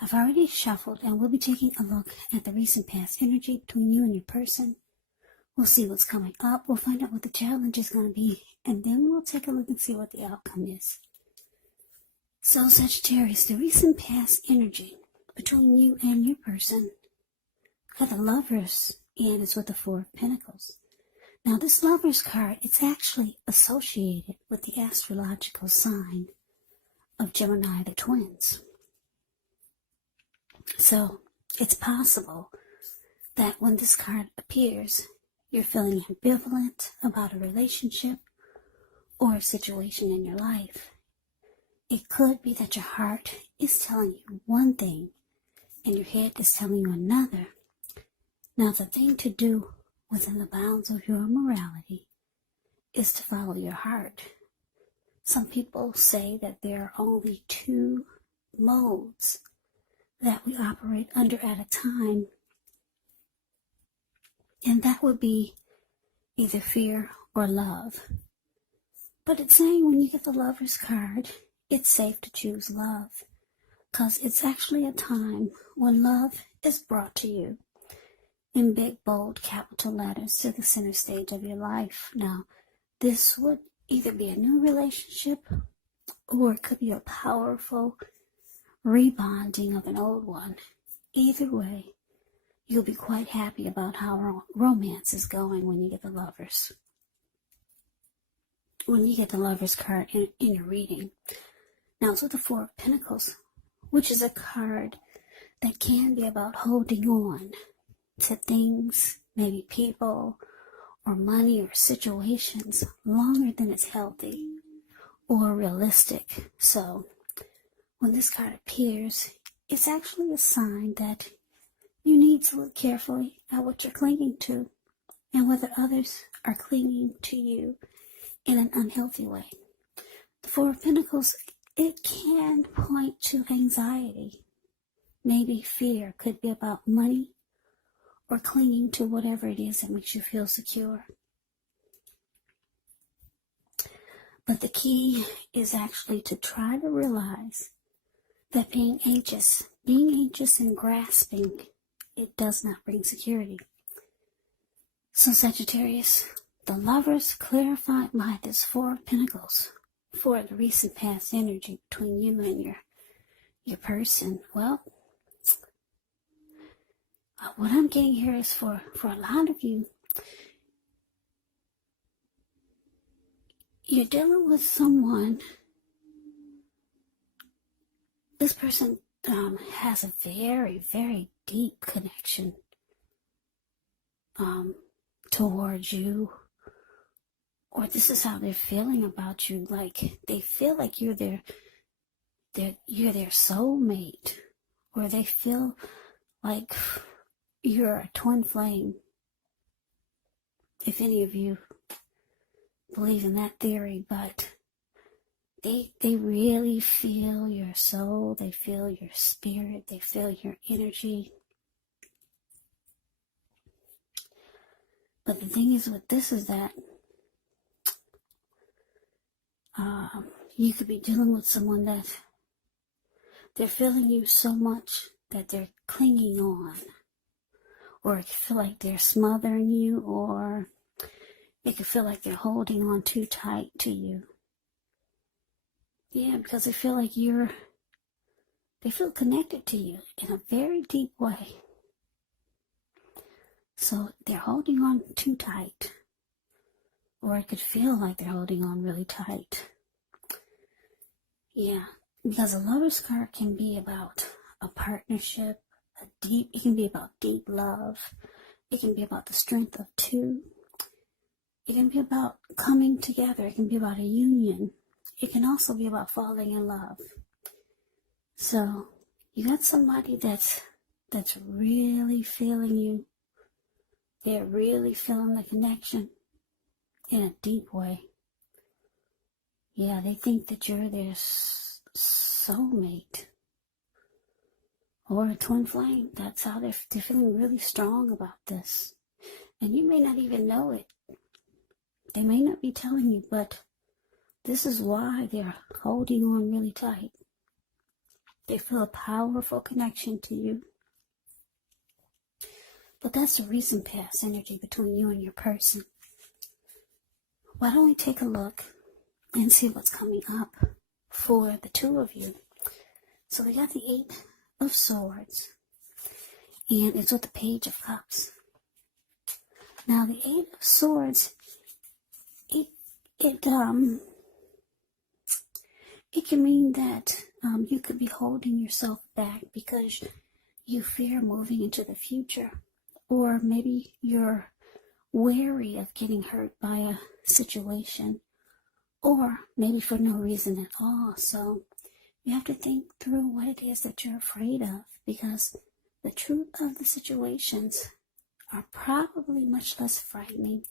I've already shuffled, and we'll be taking a look at the recent past energy between you and your person. We'll see what's coming up. We'll find out what the challenge is going to be, and then we'll take a look and see what the outcome is. So, Sagittarius, the recent past energy between you and your person. Got the Lovers, and it's with the Four of Pentacles. Now, this Lovers card, it's actually associated with the astrological sign of Gemini, the twins. So, it's possible that when this card appears, you're feeling ambivalent about a relationship or a situation in your life. It could be that your heart is telling you one thing and your head is telling you another. Now, the thing to do within the bounds of your morality is to follow your heart. Some people say that there are only two modes that we operate under at a time, and that would be either fear or love. But it's saying when you get the Lover's card, it's safe to choose love, because it's actually a time when love is brought to you in big, bold, capital letters to the center stage of your life. Now, this would either be a new relationship, or it could be a powerful rebonding of an old one. Either way, you'll be quite happy about how romance is going when you get the Lovers. When you get the Lovers card in your reading. Now, it's with the Four of Pentacles, which is a card that can be about holding on to things, maybe people, or money, or situations longer than it's healthy or realistic. So, when this card appears, it's actually a sign that you need to look carefully at what you're clinging to and whether others are clinging to you in an unhealthy way. The Four of Pentacles, it can point to anxiety. Maybe fear could be about money or clinging to whatever it is that makes you feel secure. But the key is actually to try to realize that being anxious and grasping, it does not bring security. So, Sagittarius, the Lovers clarified by this Four of Pentacles for the recent past energy between you and your person. Well, what I'm getting here is for a lot of you, you're dealing with someone. This person has a very, very deep connection towards you, or this is how they're feeling about you. Like they feel like you're their soulmate, or they feel like you're a twin flame. If any of you believe in that theory, but they really feel your soul, they feel your spirit, they feel your energy. But the thing is with this is that you could be dealing with someone that they're feeling you so much that they're clinging on, or it could feel like they're smothering you, or it could feel like they're holding on too tight to you. Yeah, because they feel like they feel connected to you in a very deep way. So they're holding on too tight, or it could feel like they're holding on really tight. Yeah, because a Lover's card can be about a partnership, it can be about deep love. It can be about the strength of two. It can be about coming together. It can be about a union. It can also be about falling in love. So you got somebody that's really feeling you. They're really feeling the connection in a deep way. Yeah, they think that you're their soulmate or a twin flame. That's how they're feeling really strong about this. And you may not even know it. They may not be telling you, but this is why they're holding on really tight. They feel a powerful connection to you. But that's the recent past energy between you and your person. Why don't we take a look and see what's coming up for the two of you? So we got the Eight of Swords, and it's with the Page of Cups. Now the Eight of Swords, it can mean that you could be holding yourself back because you fear moving into the future, or maybe you're wary of getting hurt by a situation, or maybe for no reason at all. So you have to think through what it is that you're afraid of, because the truth of the situations are probably much less frightening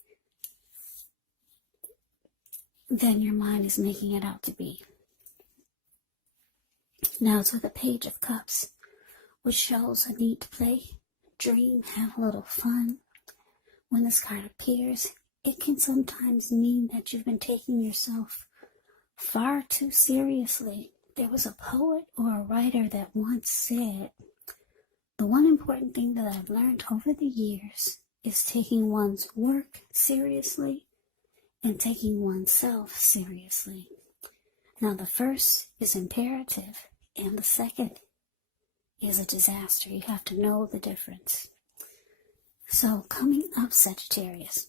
than your mind is making it out to be. Now it's with the Page of Cups, which shows a need to play, dream, have a little fun. When this card appears, it can sometimes mean that you've been taking yourself far too seriously. There was a poet or a writer that once said, "The one important thing that I've learned over the years is taking one's work seriously and taking oneself seriously." Now the first is imperative and the second is a disaster. You have to know the difference. So coming up, Sagittarius.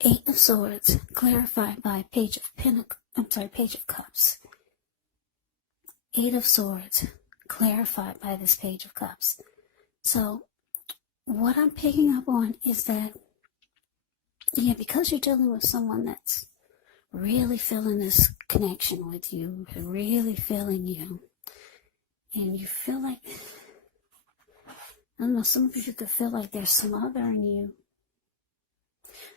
Eight of Swords, clarified by Page of Cups. Eight of Swords, clarified by this Page of Cups. So what I'm picking up on is that, because you're dealing with someone that's really feeling this connection with you, really feeling you, and you feel like, I don't know, some of you could feel like there's some other in you.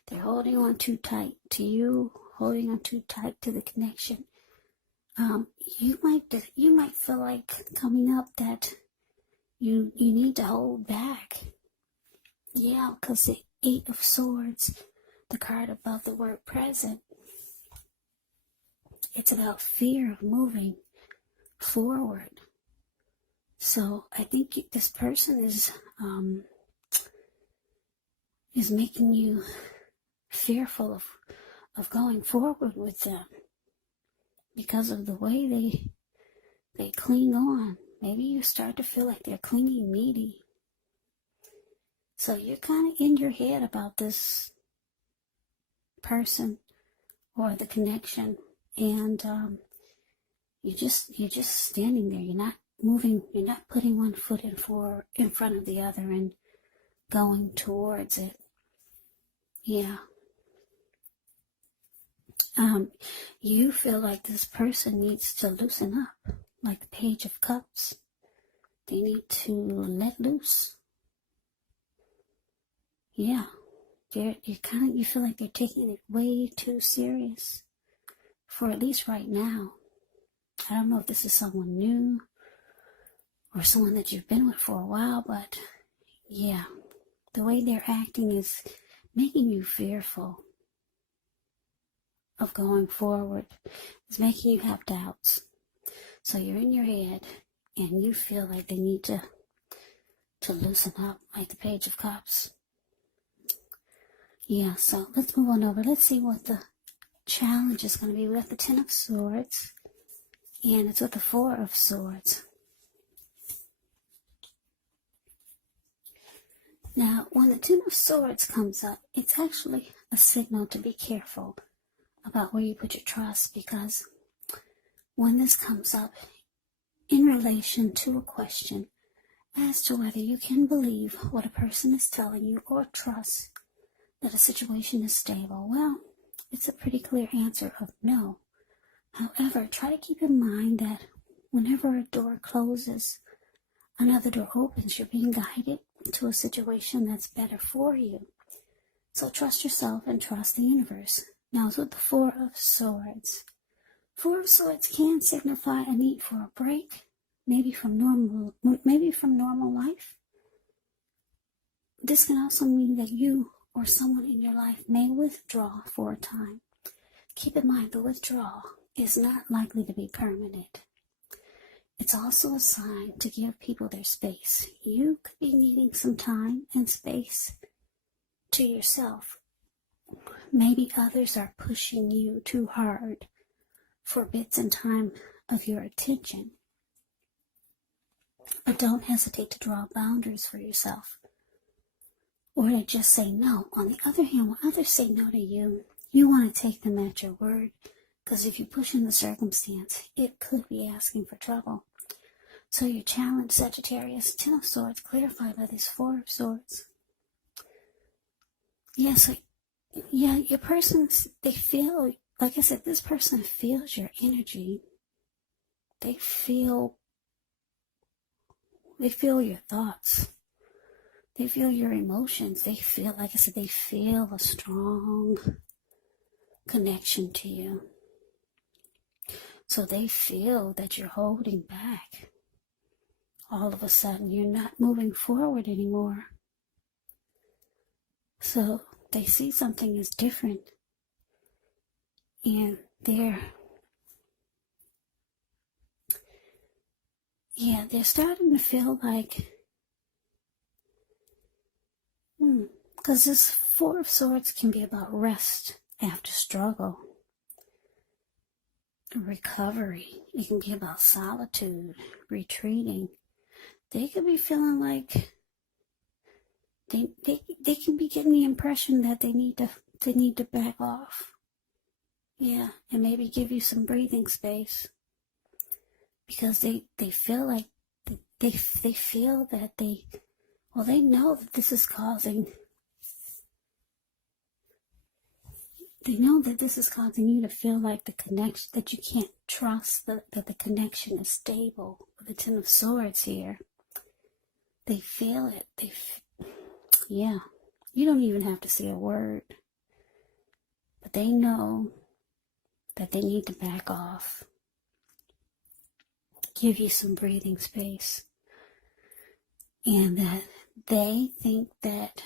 They're holding on too tight to you, holding on too tight to the connection. You might feel like coming up that you need to hold back. Yeah, because the Eight of Swords, the card above the word present, it's about fear of moving forward. So I think this person is making you fearful of going forward with them because of the way they cling on. Maybe you start to feel like they're clinging needy. So you're kind of in your head about this person or the connection, and you're just standing there. You're not moving. You're not putting one foot in front of the other and going towards it. Yeah. You feel like this person needs to loosen up, like the Page of Cups. They need to let loose. Yeah. You feel like they're taking it way too serious, for at least right now. I don't know if this is someone new or someone that you've been with for a while, but yeah, the way they're acting is making you fearful of going forward. It's making you have doubts. So you're in your head and you feel like they need to loosen up, like the Page of Cups. Yeah, so let's move on over. Let's see what the challenge is going to be. We have the Ten of Swords, and it's with the Four of Swords. Now, when the Ten of Swords comes up, it's actually a signal to be careful about where you put your trust, because when this comes up in relation to a question as to whether you can believe what a person is telling you or trust that a situation is stable, well, it's a pretty clear answer of no. However, try to keep in mind that whenever a door closes, another door opens. You're being guided to a situation that's better for you. So trust yourself and trust the universe. Now it's with the Four of Swords. Four of Swords can signify a need for a break, maybe from normal life. This can also mean that you or someone in your life may withdraw for a time. Keep in mind, the withdrawal is not likely to be permanent. It's also a sign to give people their space. You could be needing some time and space to yourself. Maybe others are pushing you too hard for bits and time of your attention. But don't hesitate to draw boundaries for yourself, or to just say no. On the other hand, when others say no to you, you want to take them at your word, because if you push in the circumstance, it could be asking for trouble. So your challenge, Sagittarius, 10 of Swords, clarified by this 4 of Swords. Yeah, so, yeah, your persons, they feel, like I said, this person feels your energy. They feel your thoughts. They feel your emotions. They feel, like I said, they feel a strong connection to you. So they feel that you're holding back. All of a sudden, you're not moving forward anymore. So they see something is different. And they're starting to feel like, because this 4 of Swords can be about rest after struggle, recovery. It can be about solitude, retreating. They could be feeling like they can be getting the impression that they need to back off. Yeah, and maybe give you some breathing space, because they feel like they feel that they know that this is causing. They know that this is causing you to feel like the connection, that you can't trust that the connection is stable. With the 10 of Swords here, they feel it. Yeah, you don't even have to say a word, but they know that they need to back off, give you some breathing space, and that they think that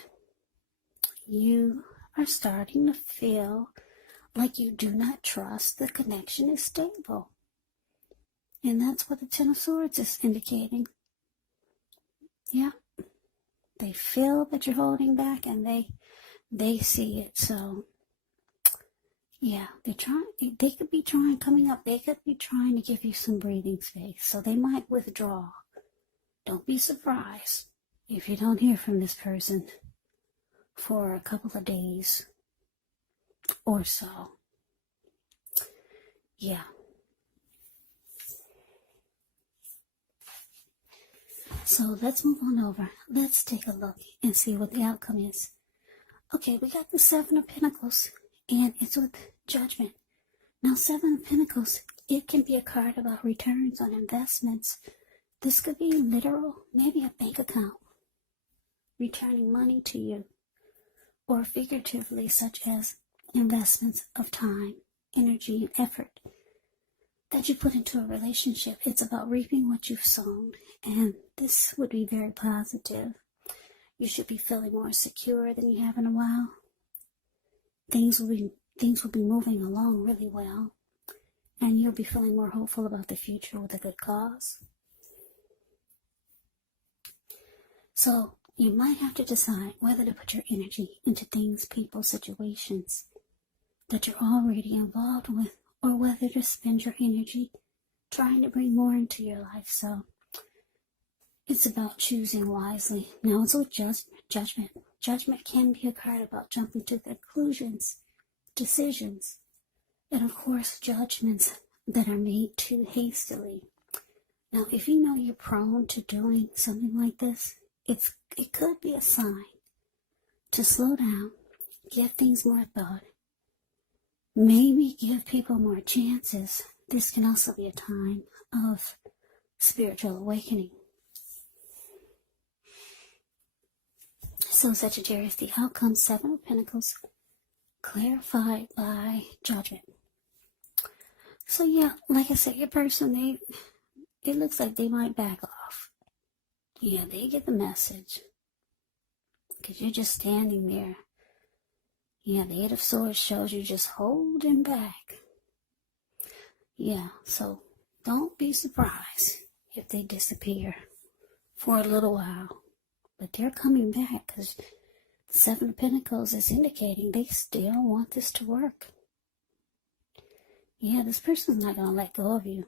you are starting to feel like you do not trust the connection is stable. And that's what the 10 of Swords is indicating. Yeah. They feel that you're holding back, and they see it. So, yeah, they could be trying to give you some breathing space. So they might withdraw. Don't be surprised if you don't hear from this person for a couple of days or so. Yeah. So let's move on over. Let's take a look and see what the outcome is. Okay, we got the 7 of Pentacles, and it's with Judgment. Now, 7 of Pentacles, it can be a card about returns on investments. This could be literal, maybe a bank account returning money to you, or figuratively, such as investments of time, energy, and effort that you put into a relationship. It's about reaping what you've sown, and this would be very positive. You should be feeling more secure than you have in a while. Things will be moving along really well, and you'll be feeling more hopeful about the future with a good cause. So you might have to decide whether to put your energy into things, people, situations that you're already involved with, or whether to spend your energy trying to bring more into your life. So it's about choosing wisely. Now it's with judgment. Judgment can be a card about jumping to conclusions, decisions, and of course judgments that are made too hastily. Now, if you know you're prone to doing something like this, it could be a sign to slow down, give things more thought, maybe give people more chances. This can also be a time of spiritual awakening. So, Sagittarius, the outcome, 7 of Pentacles, clarified by Judgment. So, yeah, like I said, your person, it looks like they might back off. Yeah, they get the message, because you're just standing there. Yeah, the 8 of Swords shows you just holding back. Yeah, so don't be surprised if they disappear for a little while. But they're coming back because the Seven of Pentacles is indicating they still want this to work. Yeah, this person's not going to let go of you.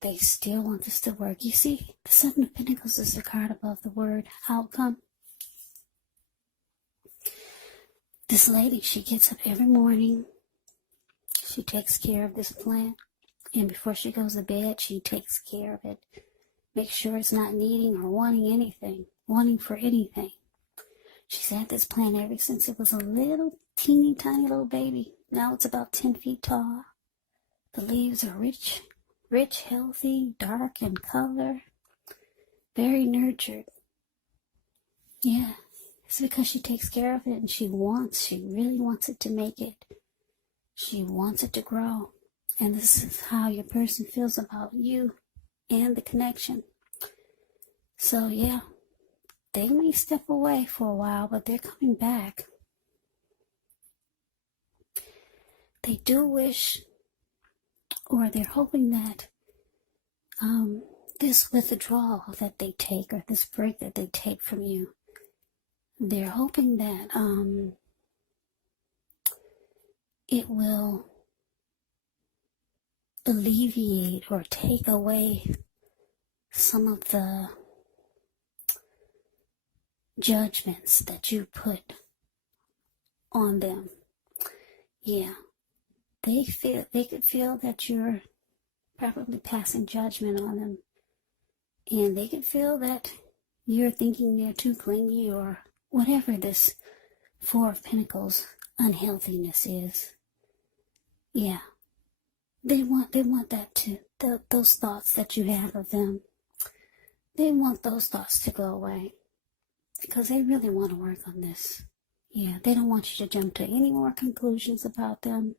They still want this to work. You see, the Seven of Pentacles is the card above the word outcome. This lady, she gets up every morning. She takes care of this plant. And before she goes to bed, she takes care of it. Make sure it's not needing or wanting for anything. She's had this plant ever since it was a little teeny tiny little baby. Now it's about 10 feet tall. The leaves are rich, healthy, dark in color. Very nurtured. Yeah, it's because she takes care of it and she really wants it to make it. She wants it to grow. And this is how your person feels about you and the connection. So yeah, they may step away for a while, but they're coming back. They do wish, or they're hoping that this withdrawal that they take, or this break that they take from you, they're hoping that it will alleviate or take away some of the judgments that you put on them. Yeah, they could feel that you're probably passing judgment on them, and they could feel that you're thinking they're too clingy or whatever this Four of Pentacles unhealthiness is. Yeah, they want that to those thoughts that you have of them. They want those thoughts to go away because they really want to work on this. Yeah, they don't want you to jump to any more conclusions about them.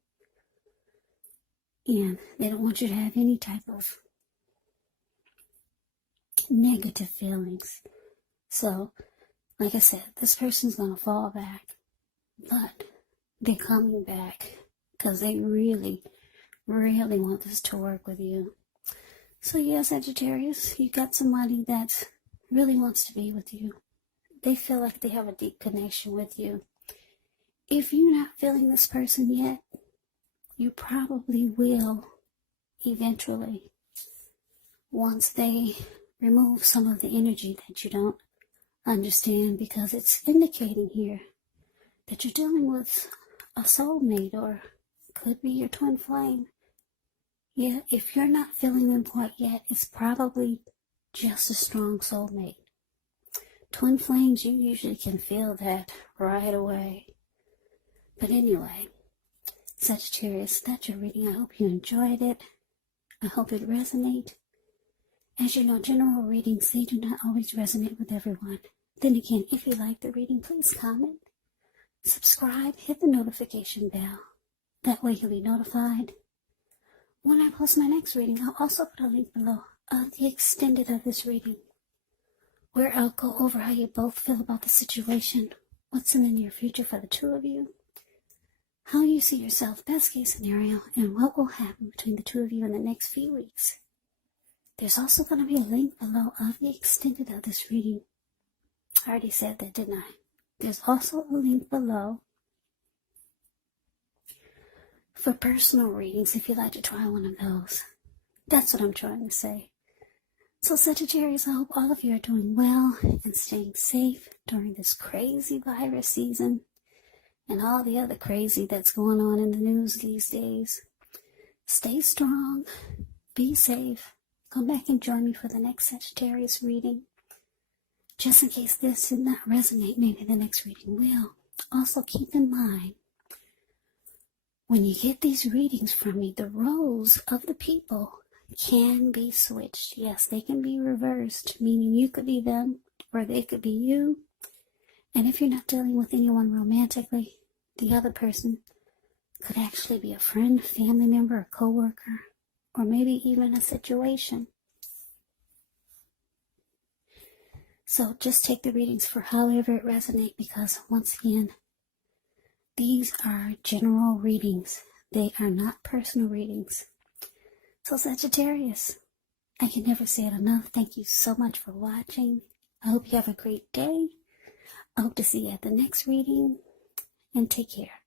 And they don't want you to have any type of negative feelings. So, like I said, this person's going to fall back. But they're coming back because they really, really want this to work with you. So yeah, Sagittarius, you got somebody that really wants to be with you. They feel like they have a deep connection with you. If you're not feeling this person yet, you probably will eventually, once they remove some of the energy that you don't understand, because it's indicating here that you're dealing with a soulmate, or could be your twin flame. Yeah, if you're not feeling them quite yet, it's probably just a strong soulmate. Twin flames, you usually can feel that right away. But anyway, Sagittarius, that's your reading. I hope you enjoyed it. I hope it resonates. As you know, general readings, they do not always resonate with everyone. Then again, if you like the reading, please comment, subscribe, hit the notification bell. That way you'll be notified when I post my next reading. I'll also put a link below of the extended of this reading, where I'll go over how you both feel about the situation, what's in the near future for the two of you, how you see yourself, best case scenario, and what will happen between the two of you in the next few weeks. There's also going to be a link below of the extended of this reading. I already said that, didn't I? There's also a link below for personal readings if you'd like to try one of those. That's what I'm trying to say. So Sagittarius, I hope all of you are doing well and staying safe during this crazy virus season and all the other crazy that's going on in the news these days. Stay strong, be safe. Come back and join me for the next Sagittarius reading. Just in case this did not resonate, maybe the next reading will. Also keep in mind, when you get these readings from me, the roles of the people can be switched. Yes, they can be reversed, meaning you could be them or they could be you. And if you're not dealing with anyone romantically, the other person could actually be a friend, family member, a coworker, or maybe even a situation. So just take the readings for however it resonates, because once again, these are general readings. They are not personal readings. So Sagittarius, I can never say it enough. Thank you so much for watching. I hope you have a great day. I hope to see you at the next reading, and take care.